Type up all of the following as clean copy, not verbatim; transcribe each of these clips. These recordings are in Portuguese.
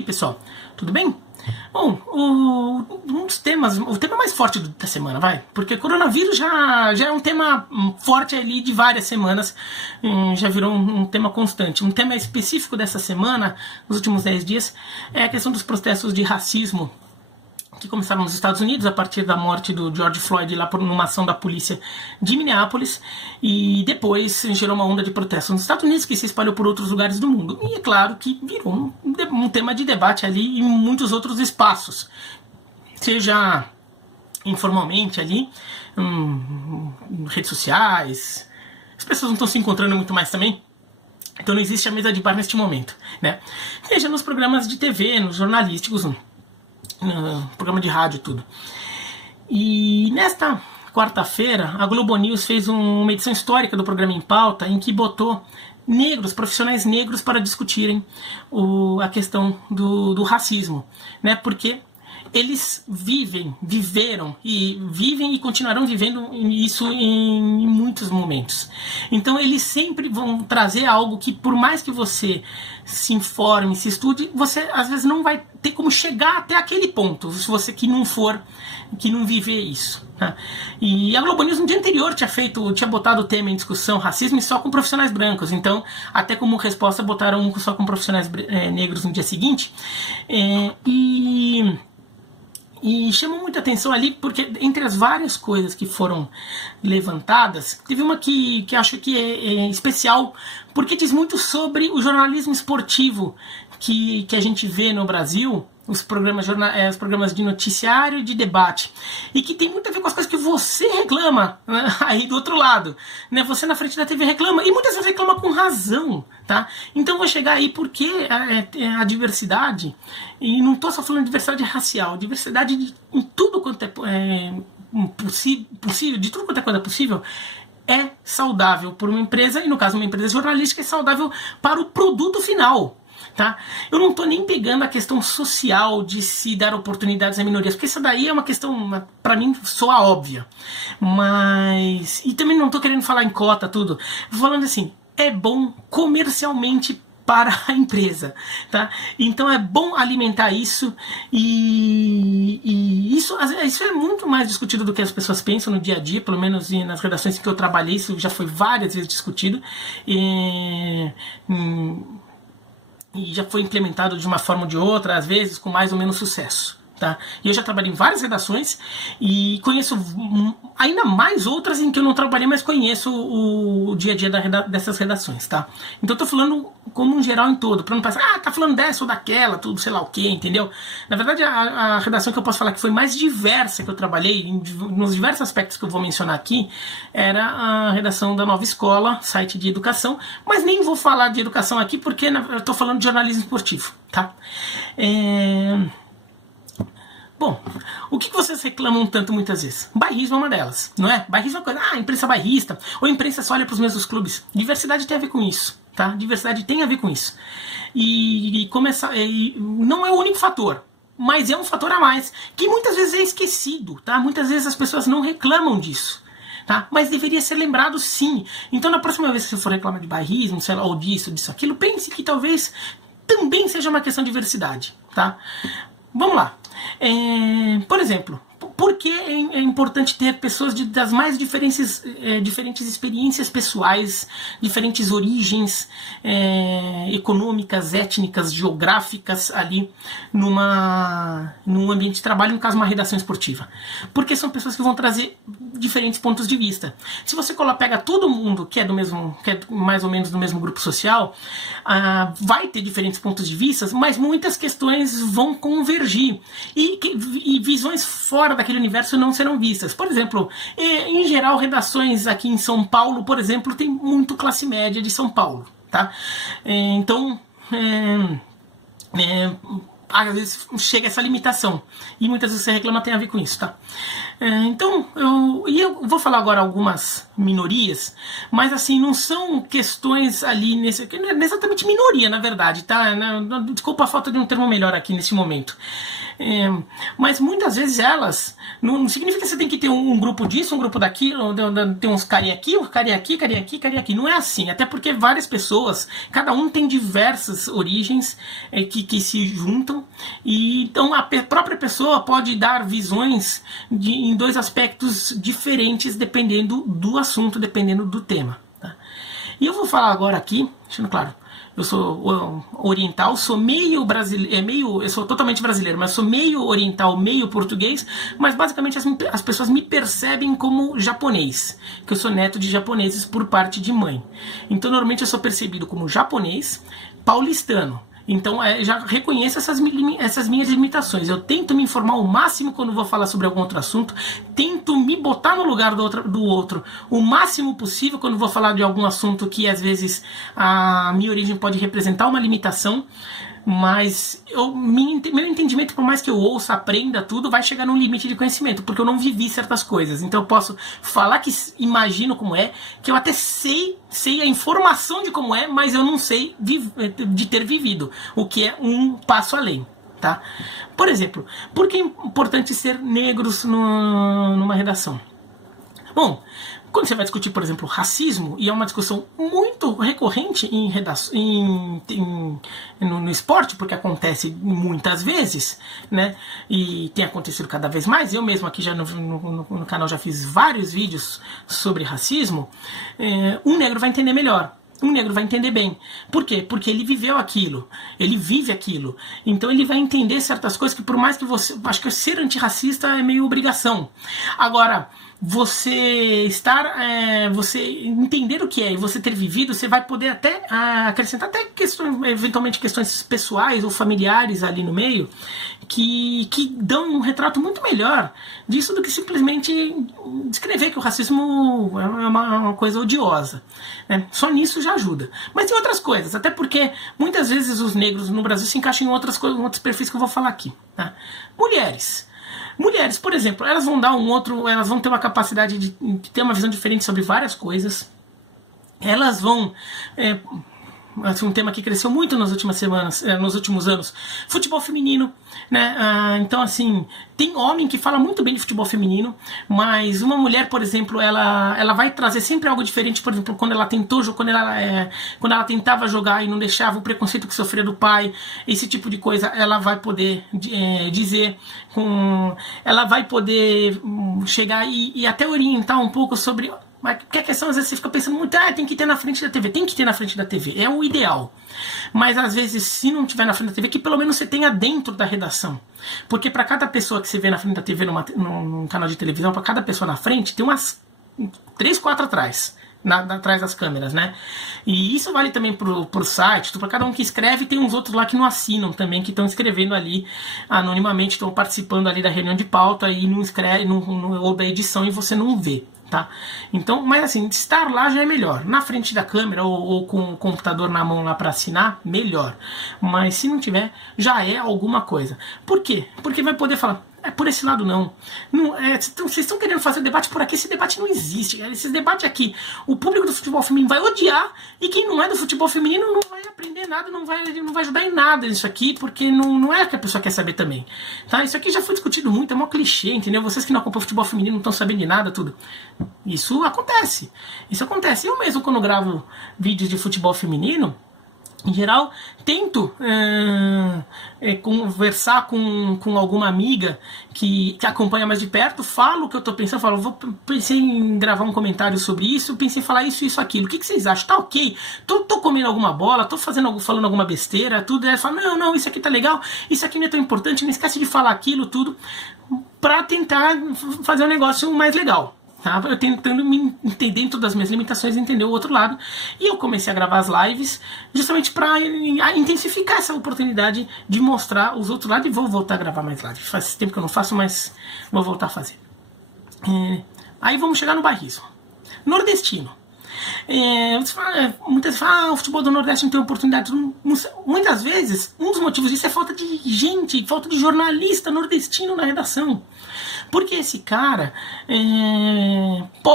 aí, pessoal? Tudo bem? Bom, um dos temas, o tema mais forte da semana, porque coronavírus já é um tema forte ali de várias semanas, já virou um tema constante. Um tema específico dessa semana, nos últimos 10 dias, é a questão dos protestos de racismo que começaram nos Estados Unidos a partir da morte do George Floyd lá por uma ação da polícia de Minneapolis, e depois gerou uma onda de protestos nos Estados Unidos que se espalhou por outros lugares do mundo. E é claro que virou um tema de debate ali em muitos outros espaços, seja informalmente ali, redes sociais. As pessoas não estão se encontrando muito mais também, então não existe a mesa de bar neste momento, né? Seja nos programas de TV, nos jornalísticos, no programa de rádio, tudo. E nesta quarta-feira, a Globo News fez uma edição histórica do programa Em Pauta, em que botou profissionais negros, para discutirem a questão do racismo, né? Porque eles viveram e continuarão vivendo isso em muitos momentos. Então eles sempre vão trazer algo que, por mais que você se informe, se estude, você às vezes não vai ter como chegar até aquele ponto, se você que não viver isso, né? E a Globo News no dia anterior tinha botado o tema em discussão, racismo, e só com profissionais brancos. Então, até como resposta, botaram só com profissionais negros no dia seguinte. E chamou muita atenção ali, porque entre as várias coisas que foram levantadas, teve uma que acho que é especial, porque diz muito sobre o jornalismo esportivo que a gente vê no Brasil, os programas de noticiário e de debate, e que tem muito a ver com as coisas que você reclama, né, aí do outro lado, né? Você na frente da TV reclama, e muitas vezes reclama com razão, tá? Então vou chegar aí porque a diversidade, e não estou só falando de diversidade racial, diversidade em tudo quanto é possível, de tudo quanto é coisa possível, é saudável por uma empresa, e no caso uma empresa jornalística é saudável para o produto final. Tá? Eu não estou nem pegando a questão social de se dar oportunidades a minorias, porque isso daí é uma questão, para mim, soa óbvia. E também não estou querendo falar em cota, tudo. Falando assim, é bom comercialmente para a empresa, tá? Então é bom alimentar isso, e isso é muito mais discutido do que as pessoas pensam no dia a dia, pelo menos nas redações em que eu trabalhei, isso já foi várias vezes discutido, e já foi implementado de uma forma ou de outra, às vezes com mais ou menos sucesso, tá? E eu já trabalhei em várias redações e conheço ainda mais outras em que eu não trabalhei, mas conheço o dia a dia dessas redações, tá? Então eu tô falando como um geral em todo, para não pensar, tá falando dessa ou daquela, tudo sei lá o que, entendeu? Na verdade, a redação que eu posso falar que foi mais diversa que eu trabalhei, nos diversos aspectos que eu vou mencionar aqui, era a redação da Nova Escola, site de educação, mas nem vou falar de educação aqui porque eu tô falando de jornalismo esportivo, tá? Bom, o que vocês reclamam tanto muitas vezes? Bairrismo é uma delas, não é? Bairrismo é uma coisa, imprensa bairrista, ou imprensa só olha para os mesmos clubes. Diversidade tem a ver com isso, tá? Diversidade tem a ver com isso. E não é o único fator, mas é um fator a mais, que muitas vezes é esquecido, tá? Muitas vezes as pessoas não reclamam disso, tá? Mas deveria ser lembrado sim. Então na próxima vez que você for reclamar de bairrismo, sei lá, ou disso, aquilo, pense que talvez também seja uma questão de diversidade, tá? Vamos lá. Por exemplo, por que é importante ter pessoas das mais diferentes experiências pessoais, diferentes origens econômicas, étnicas, geográficas ali num ambiente de trabalho, no caso uma redação esportiva? Porque são pessoas que vão trazer diferentes pontos de vista. Se você pega todo mundo que é mais ou menos do mesmo grupo social, vai ter diferentes pontos de vista, mas muitas questões vão convergir e visões fora daquele universo não serão vistas. Por exemplo, em geral, redações aqui em São Paulo, por exemplo, tem muito classe média de São Paulo, tá? Então, às vezes chega essa limitação, e muitas vezes você reclama, tem a ver com isso, tá? Então, eu vou falar agora algumas minorias, mas assim, não são questões ali, que não é exatamente minoria, na verdade, tá? Desculpa a falta de um termo melhor aqui nesse momento. Mas muitas vezes elas, não significa que você tem que ter um grupo disso, um grupo daquilo, tem uns carinha aqui, um carinha aqui, carinha aqui, carinha aqui. Não é assim, até porque várias pessoas, cada um tem diversas origens que se juntam, e então a própria pessoa pode dar visões em dois aspectos diferentes dependendo do assunto, dependendo do tema. Tá? E eu vou falar agora aqui, deixando claro, eu sou oriental, sou meio brasileiro, eu sou totalmente brasileiro, mas sou meio oriental, meio português, mas basicamente as pessoas me percebem como japonês, que eu sou neto de japoneses por parte de mãe. Então normalmente eu sou percebido como japonês paulistano. Então já reconheço essas minhas limitações. Eu tento me informar o máximo quando vou falar sobre algum outro assunto, tento me botar no lugar do outro o máximo possível quando vou falar de algum assunto que às vezes a minha origem pode representar uma limitação, mas meu entendimento, por mais que eu ouça, aprenda tudo, vai chegar num limite de conhecimento, porque eu não vivi certas coisas. Então eu posso falar que imagino como é, que eu até sei a informação de como é, mas eu não sei de ter vivido, o que é um passo além. Tá? Por exemplo, por que é importante ser negros numa redação? Bom, quando você vai discutir, por exemplo, racismo, e é uma discussão muito recorrente no esporte, porque acontece muitas vezes, né? E tem acontecido cada vez mais. Eu mesmo aqui já no canal já fiz vários vídeos sobre racismo. Um negro vai entender melhor. Um negro vai entender bem. Por quê? Porque ele viveu aquilo. Ele vive aquilo. Então ele vai entender certas coisas que, por mais que você... Acho que ser antirracista é meio obrigação. Agora, você entender o que é e você ter vivido, você vai poder até acrescentar até eventualmente questões pessoais ou familiares ali no meio, que dão um retrato muito melhor disso do que simplesmente descrever que o racismo é uma coisa odiosa. Né? Só nisso já ajuda. Mas tem outras coisas, até porque muitas vezes os negros no Brasil se encaixam em outros perfis que eu vou falar aqui. Tá? Mulheres, por exemplo, elas vão ter uma capacidade de ter uma visão diferente sobre várias coisas. Elas vão... um tema que cresceu muito nas últimas semanas, nos últimos anos, futebol feminino, né? Então, assim, tem homem que fala muito bem de futebol feminino, mas uma mulher, por exemplo, ela vai trazer sempre algo diferente. Por exemplo, quando ela tentava jogar e não deixava, o preconceito que sofria do pai, esse tipo de coisa, ela vai poder dizer, ela vai poder chegar e até orientar um pouco sobre... Mas porque a questão, às vezes, você fica pensando muito, tem que ter na frente da TV. Tem que ter na frente da TV, é o ideal. Mas, às vezes, se não tiver na frente da TV, que pelo menos você tenha dentro da redação. Porque para cada pessoa que você vê na frente da TV, num canal de televisão, para cada pessoa na frente, tem umas 3, 4 atrás. Atrás das câmeras, né? E isso vale também pro site, para cada um que escreve, tem uns outros lá que não assinam também, que estão escrevendo ali anonimamente, estão participando ali da reunião de pauta e não escreve, ou da edição, e você não vê. Tá? Então, mas assim, estar lá já é melhor. Na frente da câmera ou com o computador na mão lá para assinar, melhor. Mas se não tiver, já é alguma coisa. Por quê? Porque vai poder falar, por esse lado não. Vocês estão querendo fazer debate por aqui, esse debate não existe. Cara. Esse debate aqui, o público do futebol feminino vai odiar, e quem não é do futebol feminino não vai aprender nada, não vai ajudar em nada isso aqui, porque não é o que a pessoa quer saber também. Tá? Isso aqui já foi discutido muito, é mó clichê, entendeu? Vocês que não acompanham futebol feminino não estão sabendo de nada, tudo. Isso acontece. Eu mesmo, quando gravo vídeos de futebol feminino, em geral, tento conversar com alguma amiga que acompanha mais de perto, falo o que eu tô pensando, pensei em gravar um comentário sobre isso, pensei em falar isso, aquilo. O que vocês acham? Tá ok? Tô comendo alguma bola, tô falando alguma besteira, tudo. Aí fala, não, isso aqui tá legal, isso aqui não é tão importante, não esquece de falar aquilo, tudo, pra tentar fazer um negócio mais legal. Tá? Eu tentando me entender dentro das minhas limitações, entender o outro lado. E eu comecei a gravar as lives justamente para intensificar essa oportunidade de mostrar os outros lados. E vou voltar a gravar mais lives. Faz tempo que eu não faço, mas vou voltar a fazer. Aí vamos chegar no bairrismo. Nordestino. Muitas vezes falam, o futebol do Nordeste não tem oportunidade. Muitas vezes, um dos motivos disso é falta de gente, falta de jornalista nordestino na redação. Porque esse cara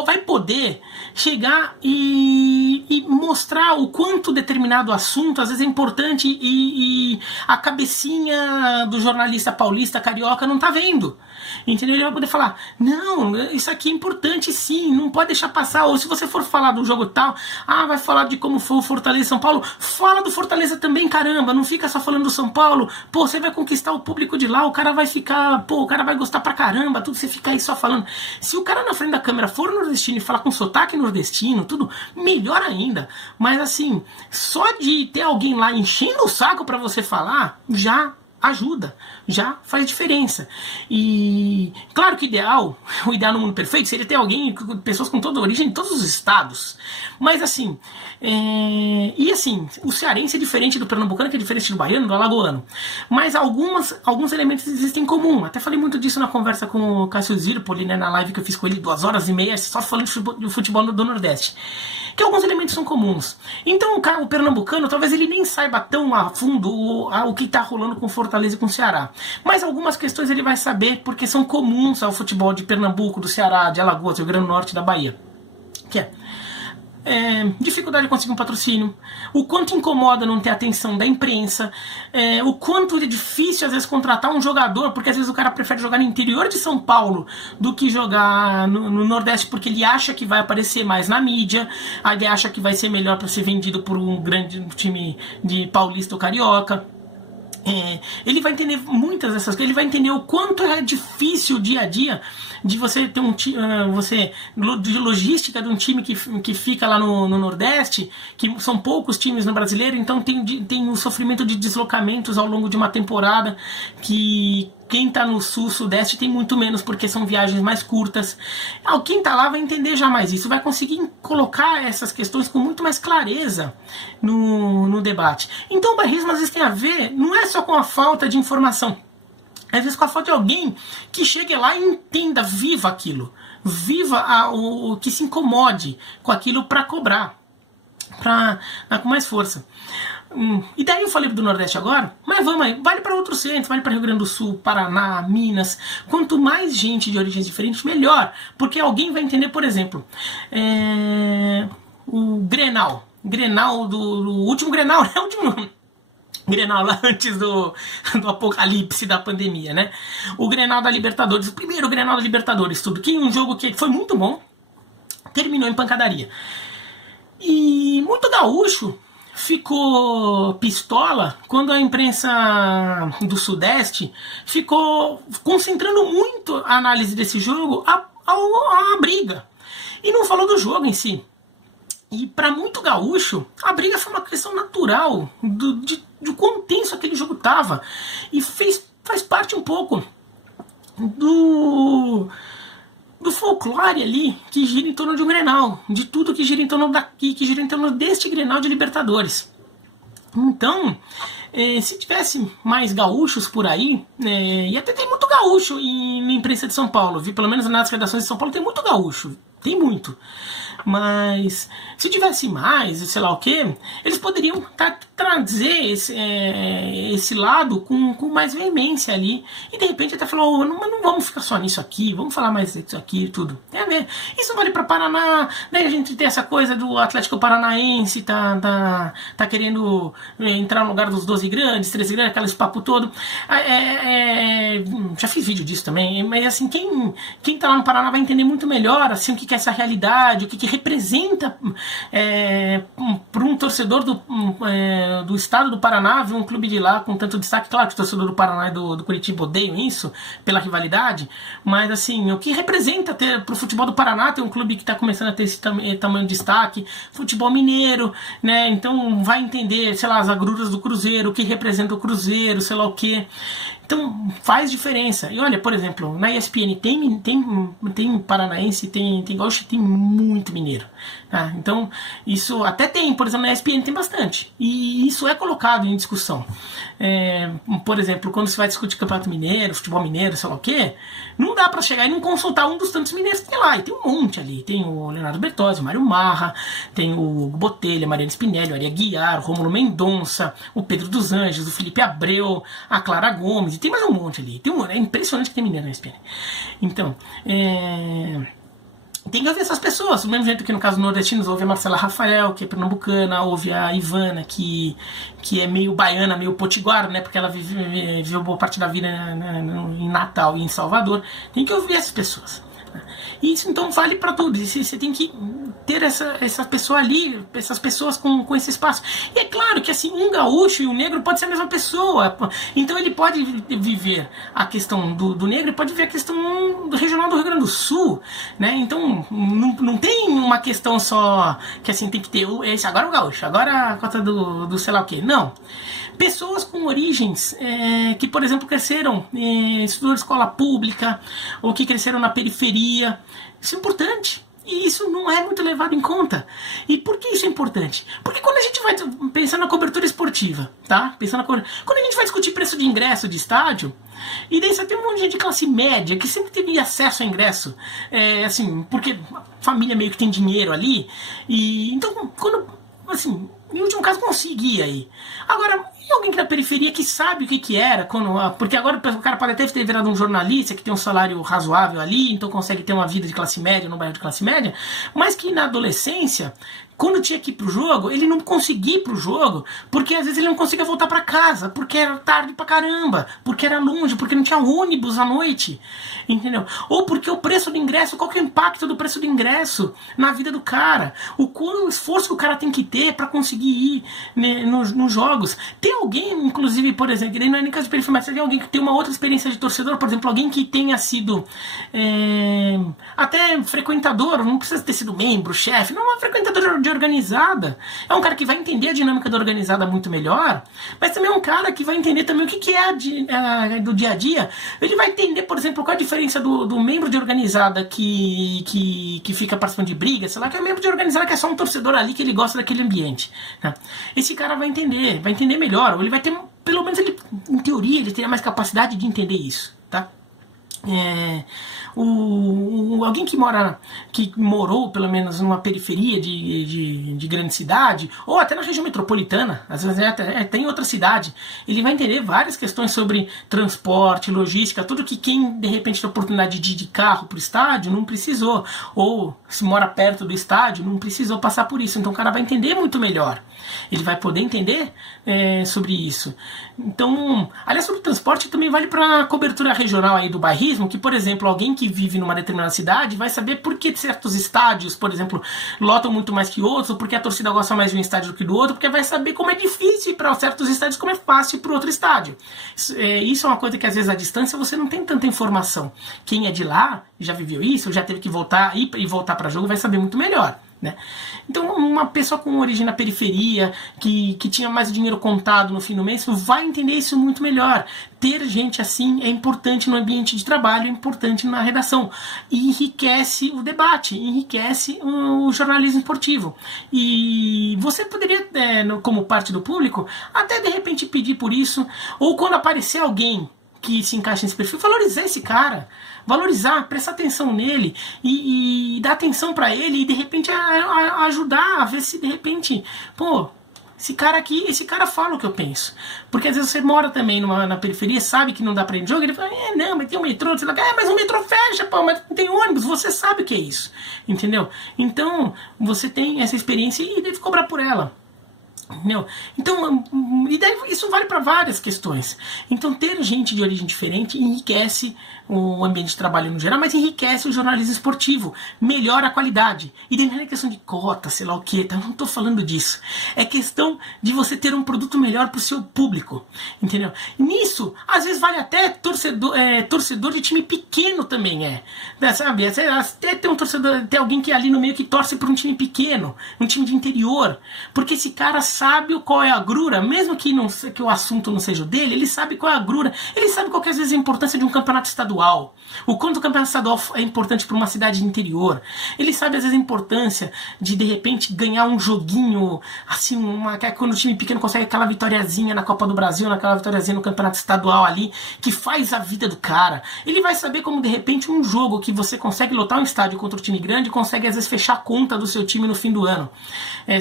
vai poder chegar e mostrar o quanto determinado assunto às vezes é importante e a cabecinha do jornalista paulista, carioca, não tá vendo. Entendeu? Ele vai poder falar, não, isso aqui é importante sim, não pode deixar passar. Ou se você for falar do jogo tal, vai falar de como foi o Fortaleza São Paulo, fala do Fortaleza também, caramba, não fica só falando do São Paulo. Pô, você vai conquistar o público de lá, o cara vai ficar, o cara vai gostar pra caramba, tudo, você fica aí só falando. Se o cara na frente da câmera for nordestino e falar com sotaque nordestino, tudo, melhor ainda. Mas assim, só de ter alguém lá enchendo o saco pra você falar, já ajuda, já faz diferença. E claro que o ideal no mundo perfeito seria ter alguém, pessoas com toda a origem de todos os estados. Mas assim, e assim, o cearense é diferente do pernambucano, que é diferente do baiano, do alagoano. Mas alguns elementos existem em comum. Até falei muito disso na conversa com o Cássio Zirpoli, né, na live que eu fiz com ele 2h30, só falando de futebol do Nordeste. Que alguns elementos são comuns. Então o pernambucano, talvez ele nem saiba tão a fundo o que está rolando com Fortaleza e com o Ceará. Mas algumas questões ele vai saber porque são comuns ao futebol de Pernambuco, do Ceará, de Alagoas, do Rio Grande do Norte e da Bahia. Que dificuldade de conseguir um patrocínio, o quanto incomoda não ter atenção da imprensa, o quanto é difícil às vezes contratar um jogador, porque às vezes o cara prefere jogar no interior de São Paulo do que jogar no Nordeste, porque ele acha que vai aparecer mais na mídia, aí ele acha que vai ser melhor para ser vendido por um grande time de paulista ou carioca. Ele vai entender muitas dessas coisas, ele vai entender o quanto é difícil o dia a dia de você ter de logística de um time que fica lá no Nordeste, que são poucos times no brasileiro, então tem o sofrimento de deslocamentos ao longo de uma temporada, que quem está no sul, sudeste tem muito menos, porque são viagens mais curtas. Quem está lá vai entender já mais isso, vai conseguir colocar essas questões com muito mais clareza no debate. Então o bairrismo às vezes tem a ver, não é só com a falta de informação, às vezes com a falta de alguém que chegue lá e entenda, viva aquilo, viva o que se incomode com aquilo para cobrar, para dar com mais força. E daí eu falei do Nordeste agora, mas vamos aí, vale para outros centros, vale para Rio Grande do Sul, Paraná, Minas. Quanto mais gente de origens diferentes, melhor, porque alguém vai entender, por exemplo, o Grenal do último Grenal, né? O último Grenal lá antes do apocalipse da pandemia, né? O Grenal da Libertadores, o primeiro Grenal da Libertadores, tudo, que um jogo que foi muito bom, terminou em pancadaria. E muito gaúcho ficou pistola quando a imprensa do Sudeste ficou concentrando muito a análise desse jogo a briga. E não falou do jogo em si. E para muito gaúcho, a briga foi uma questão natural do quão tenso aquele jogo estava. E faz parte um pouco do folclore ali que gira em torno de um Grenal, de tudo que gira em torno daqui, que gira em torno deste Grenal de Libertadores. Então, se tivesse mais gaúchos por aí, e até tem muito gaúcho na imprensa de São Paulo, viu? Pelo menos nas redações de São Paulo tem muito gaúcho, tem muito. Mas se tivesse mais, sei lá o que, eles poderiam trazer esse lado com mais veemência ali. E de repente até falar, mas não vamos ficar só nisso aqui, vamos falar mais disso aqui e tudo. Tem a ver. Isso vale para Paraná, daí a gente tem essa coisa do Atlético Paranaense, tá querendo entrar no lugar dos 12 grandes, 13 grandes, aquele papo todo. Já fiz vídeo disso também, mas assim, quem tá lá no Paraná vai entender muito melhor assim, o que é essa realidade, o que representa para um torcedor do estado do Paraná ver um clube de lá com tanto destaque. Claro que o torcedor do Paraná e do Curitiba odeiam isso pela rivalidade, mas assim, o que representa para o futebol do Paraná ter um clube que está começando a ter esse tamanho de destaque, futebol mineiro, né? Então vai entender, sei lá, as agruras do Cruzeiro, o que representa o Cruzeiro, sei lá o que. Então faz diferença. E olha, por exemplo, na ESPN tem paranaense, tem gaúcho, tem muito mineiro. Tá? Então isso até tem, por exemplo, na ESPN tem bastante. E isso é colocado em discussão. Por exemplo, quando você vai discutir campeonato mineiro, futebol mineiro, sei lá o quê, não dá pra chegar e não consultar um dos tantos mineiros que tem lá. E tem um monte ali. Tem o Leonardo Bertozzi, o Mário Marra, tem o Botelho, a Mariana Spinelli, o Ari Aguiar, o Rômulo Mendonça, o Pedro dos Anjos, o Felipe Abreu, a Clara Gomes, e tem mais um monte ali. É impressionante que tem mineiro na ESPN. Então, tem que ouvir essas pessoas, do mesmo jeito que no caso nordestinos ouve a Marcela Rafael, que é pernambucana, ouve a Ivana, que é meio baiana, meio potiguara, né, porque ela viveu boa parte da vida em Natal e em Salvador. Tem que ouvir essas pessoas. E isso então vale para tudo. Você tem que ter essa pessoa ali, essas pessoas com esse espaço. E é claro que assim, um gaúcho e um negro pode ser a mesma pessoa. Então ele pode viver a questão do negro e pode viver a questão do regional do Rio Grande do Sul, né? Então não tem uma questão só que assim tem que ter esse agora o gaúcho, agora a cota do sei lá o que. Não. Pessoas com origens que, por exemplo, cresceram estudando escola pública ou que cresceram na periferia. Isso é importante. E isso não é muito levado em conta. E por que isso é importante? Porque quando a gente vai pensar na cobertura esportiva, tá? Quando a gente vai discutir preço de ingresso de estádio, e daí você tem um monte de gente de classe média que sempre teve acesso a ingresso, assim, porque a família meio que tem dinheiro ali. E então, quando, assim, em último caso, conseguia aí. Agora, e alguém que na periferia que sabe o que era, porque agora o cara pode até ter virado um jornalista que tem um salário razoável ali, então consegue ter uma vida de classe média, num bairro de classe média, mas que na adolescência, quando tinha que ir pro jogo, ele não conseguia ir pro jogo, porque às vezes ele não conseguia voltar pra casa, porque era tarde pra caramba, porque era longe, porque não tinha ônibus à noite, entendeu? Ou porque o preço do ingresso, qual que é o impacto do preço do ingresso na vida do cara? O esforço que o cara tem que ter pra conseguir ir, né, nos jogos. Tem alguém, inclusive, por exemplo, que não é nem caso de periferia, mas tem alguém que tem uma outra experiência de torcedor, por exemplo, alguém que tenha sido até frequentador, não precisa ter sido membro, chefe, não, uma frequentadora de organizada. É um cara que vai entender a dinâmica da organizada muito melhor, mas também é um cara que vai entender também o que é do dia a dia. Ele vai entender, por exemplo, qual é a diferença do membro de organizada que fica participando de briga, sei lá, que é o membro de organizada que é só um torcedor ali que ele gosta daquele ambiente. Tá? Esse cara vai entender melhor, ou ele vai ter, pelo menos ele, em teoria, ele teria mais capacidade de entender isso, tá? Alguém que morou pelo menos numa periferia de grande cidade, ou até na região metropolitana, às vezes até em outra cidade, ele vai entender várias questões sobre transporte, logística, tudo que quem de repente tem a oportunidade de ir de carro para o estádio não precisou, ou se mora perto do estádio não precisou passar por isso. Então o cara vai entender muito melhor, ele vai poder entender sobre isso. Então, aliás, sobre o transporte também vale para a cobertura regional aí do bairrismo, que, por exemplo, alguém que vive numa determinada cidade vai saber por que certos estádios, por exemplo, lotam muito mais que outros, ou porque a torcida gosta mais de um estádio do que do outro, porque vai saber como é difícil ir para certos estádios, como é fácil para outro estádio. Isso é uma coisa que, às vezes, à distância você não tem tanta informação. Quem é de lá, já viveu isso, já teve que ir e voltar para jogo, vai saber muito melhor. Né? Então uma pessoa com origem na periferia, que tinha mais dinheiro contado no fim do mês, vai entender isso muito melhor. Ter gente assim é importante no ambiente de trabalho, é importante na redação, e enriquece o debate, enriquece o jornalismo esportivo. E você poderia, como parte do público, até de repente pedir por isso, ou quando aparecer alguém que se encaixa nesse perfil, valorizar esse cara, prestar atenção nele e dar atenção pra ele e de repente ajudar a ver se de repente, pô, esse cara fala o que eu penso. Porque às vezes você mora também na periferia, sabe que não dá pra ir de jogo, ele fala, não, mas tem um metrô, você fala, mas o metrô fecha, pô, mas não tem ônibus, você sabe o que é isso, entendeu? Então, você tem essa experiência e deve cobrar por ela. Entendeu? Então, isso vale para várias questões. Então, ter gente de origem diferente enriquece o ambiente de trabalho no geral, mas enriquece o jornalismo esportivo, melhora a qualidade. E daí não é questão de cota, sei lá o que, tá? Não estou falando disso. É questão de você ter um produto melhor para o seu público, entendeu? Nisso, às vezes vale até torcedor de time pequeno também, sabe? Até tem alguém que ali no meio que torce por um time pequeno, um time de interior, porque esse cara sabe qual é a agrura, mesmo que, que o assunto não seja o dele, ele sabe qual é a agrura, ele sabe qual que às vezes é a importância de um campeonato estadual, o quanto o campeonato estadual é importante para uma cidade interior, ele sabe às vezes a importância de repente ganhar um joguinho, assim, quando o time pequeno consegue aquela vitoriazinha na Copa do Brasil, naquela vitoriazinha no campeonato estadual ali, que faz a vida do cara. Ele vai saber como de repente um jogo que você consegue lotar um estádio contra um time grande, consegue às vezes fechar a conta do seu time no fim do ano,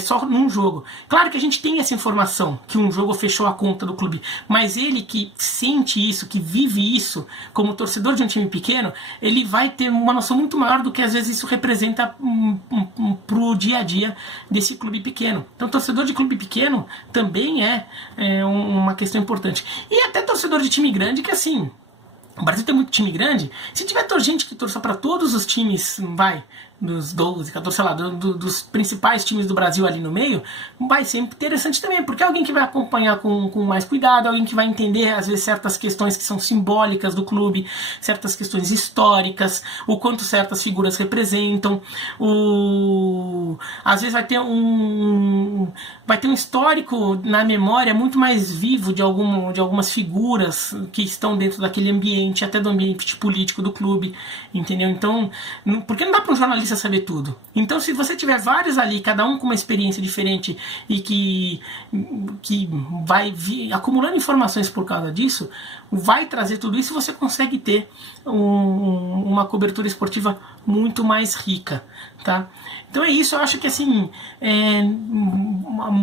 só num jogo. Claro que a gente tem essa informação, que um jogo fechou a conta do clube, mas ele que sente isso, que vive isso, como torcedor de um time pequeno, ele vai ter uma noção muito maior do que às vezes isso representa pro dia a dia desse clube pequeno. Então torcedor de clube pequeno também é uma questão importante. E até torcedor de time grande, que assim, o Brasil tem muito time grande, se tiver gente que torça para todos os times, dos 12, 14, sei lá, dos principais times do Brasil ali no meio, vai ser interessante também, porque é alguém que vai acompanhar com mais cuidado, alguém que vai entender, às vezes, certas questões que são simbólicas do clube, certas questões históricas, o quanto certas figuras representam, às vezes vai ter um histórico na memória muito mais vivo de algumas figuras que estão dentro daquele ambiente, até do ambiente político do clube, entendeu? Então, porque não dá para um jornalista saber tudo. Então, se você tiver vários ali, cada um com uma experiência diferente e que vai acumulando informações por causa disso, vai trazer tudo isso e você consegue ter uma cobertura esportiva muito mais rica, tá? Então é isso, eu acho que assim,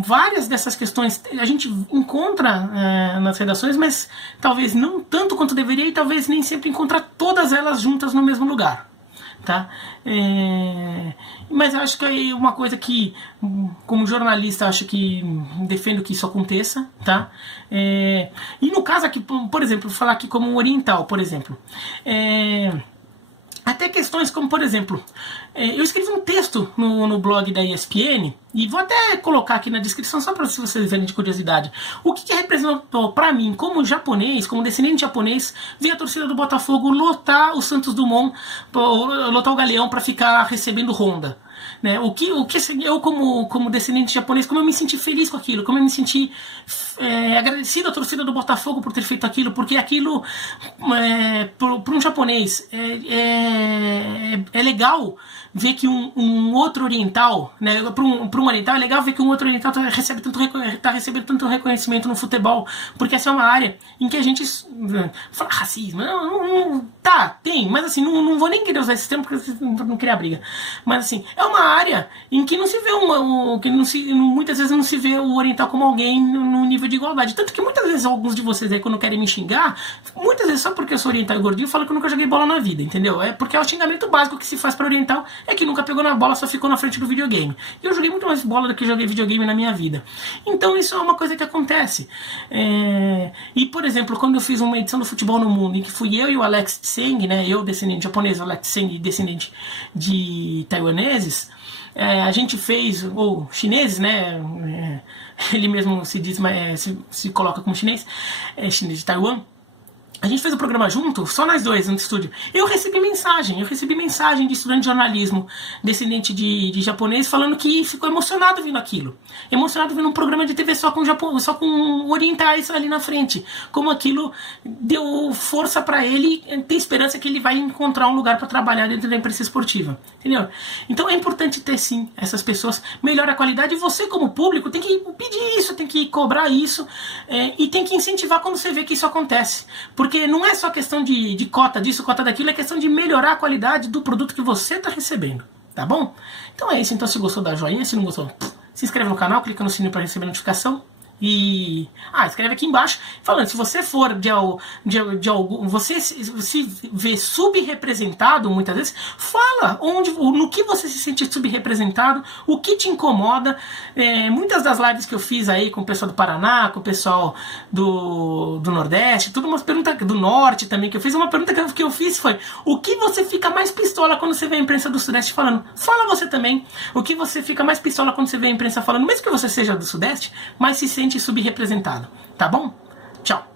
várias dessas questões a gente encontra nas redações, mas talvez não tanto quanto deveria e talvez nem sempre encontra todas elas juntas no mesmo lugar. Tá? Mas eu acho que é uma coisa que, como jornalista, acho que defendo que isso aconteça, tá? E no caso aqui, por exemplo, vou falar aqui como oriental, por exemplo, até questões como, por exemplo, eu escrevi um texto no blog da ESPN, e vou até colocar aqui na descrição, só para se vocês verem de curiosidade, o que representou para mim, como japonês, como descendente japonês, ver a torcida do Botafogo lotar o Santos Dumont, lotar o Galeão para ficar recebendo Honda. Né? O que eu, como descendente japonês, como eu me senti feliz com aquilo, como eu me senti agradecido à torcida do Botafogo por ter feito aquilo, porque aquilo, para um japonês, é legal ver que um outro oriental, né, para um oriental é legal ver que um outro oriental está recebendo tanto reconhecimento no futebol, porque essa é uma área em que a gente fala racismo, tem, mas assim, não vou nem querer usar esse termo porque não criar briga, mas assim, é uma área em que não se vê muitas vezes não se vê o oriental como alguém no nível de igualdade, tanto que muitas vezes alguns de vocês aí, quando querem me xingar, muitas vezes só porque eu sou oriental e gordinho, falam que eu nunca joguei bola na vida, entendeu? É porque é o xingamento básico que se faz para oriental, é que nunca pegou na bola, só ficou na frente do videogame. E eu joguei muito mais bola do que joguei videogame na minha vida. Então isso é uma coisa que acontece. E, por exemplo, quando eu fiz uma edição do Futebol no Mundo, em que fui eu e o Alex Tseng, né, eu descendente japonês, o Alex Tseng descendente de taiwaneses, a gente fez, ou chineses, né, ele mesmo se diz, se coloca como chinês, chinês de Taiwan. A gente fez o programa junto, só nós dois no estúdio. Eu recebi mensagem de estudante de jornalismo, descendente de japonês, falando que ficou emocionado vendo aquilo. Emocionado vendo um programa de TV só com orientais ali na frente. Como aquilo deu força para ele ter esperança que ele vai encontrar um lugar para trabalhar dentro da imprensa esportiva. Entendeu? Então é importante ter sim essas pessoas, melhora a qualidade, e você como público tem que pedir isso, tem que cobrar isso, e tem que incentivar quando você vê que isso acontece. Porque não é só questão de cota disso, cota daquilo, é questão de melhorar a qualidade do produto que você está recebendo, tá bom? Então é isso, então se gostou, dá joinha, se não gostou, se inscreve no canal, clica no sininho para receber notificação. E escreve aqui embaixo falando, se você for de algum, você se vê subrepresentado muitas vezes, fala no que você se sente subrepresentado, o que te incomoda. Muitas das lives que eu fiz aí com o pessoal do Paraná, com o pessoal do Nordeste, tudo umas perguntas do Norte também que eu fiz, uma pergunta que eu fiz foi, o que você fica mais pistola quando você vê a imprensa do Sudeste falando? Fala você também, o que você fica mais pistola quando você vê a imprensa falando, mesmo que você seja do Sudeste, mas se sente subrepresentado, tá bom? Tchau!